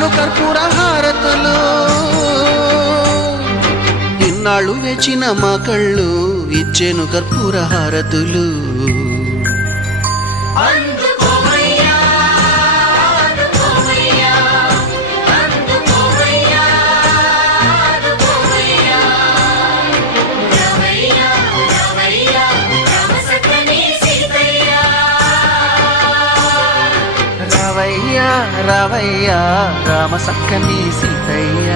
ఇచ్చెను కర్పూర హారతులు. ఇన్నాళ్ళు వేచిన మా కళ్ళు ఇచ్చెను కర్పూర హారతులు. రావయ్యా రావయ్యా రామ సక్కని సీతయ్య.